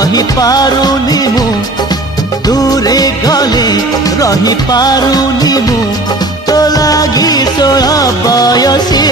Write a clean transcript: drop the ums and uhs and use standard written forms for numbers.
रही पारुनी मु दूरे गले रही पारुनी मु तो लागी 16 बयसी